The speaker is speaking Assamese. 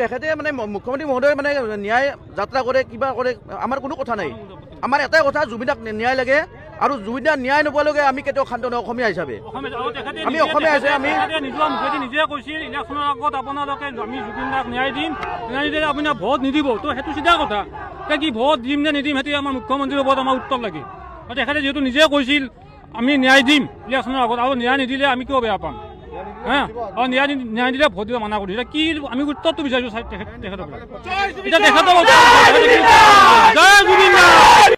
তেখেতে মানে মুখ্যমন্ত্রী মহোদয় মানে ন্যায় যাত্রা করে কিবা করে আমার কোনো কথা নাই। আমার এটাই কথা, জুবিনদাক ন্যায় লাগে আৰু জুবিনদাক ন্যায় নোপোৱালৈকে আমি কেতিয়াও শান্ত নহয় অসমীয়া হিচাপে। আমি অসমীয়া হিচাপে আমি নিজৰ মুখেদি নিজে কৈছিল ইলেকশ্যনৰ আগত আপোনালোকে আমি জুবিনদাক ন্যায় দিম, ন্যায় দিলে আপুনি ভোট নিদিব। তো সেইটো চিধা কথা, কি ভোট দিম নে নিদিম সেইটো আমাৰ মুখ্যমন্ত্ৰীৰ ওপৰত আমাৰ উত্তৰ লাগে। তেখেতে যিহেতু নিজে কৈছিল আমি ন্যায় দিম ইলেকশ্যনৰ আগত, আৰু ন্যায় নিদিলে আমি কিয় বেয়া পাম? হা, আৰু ন্যায় দিলে ভোট দিব মানা কৰিছে। কি আমি উত্তৰটো বিচাৰিছোঁ তেখেতৰ পৰা। এতিয়া তেখেতৰ জয় জুবিন দা।